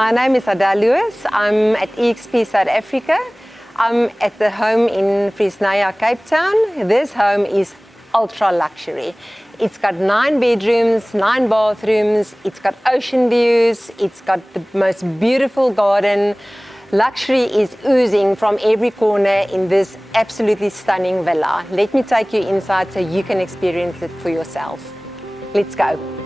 my name is Adele Lewis. I'm at EXP South Africa. I'm at the home in Freycinet, Cape Town. This home is ultra luxury. It's got 9 bedrooms, 9 bathrooms, it's got ocean views, it's got the most beautiful garden. Luxury is oozing from every corner in this absolutely stunning villa. Let me take you inside so you can experience it for yourself. Let's go.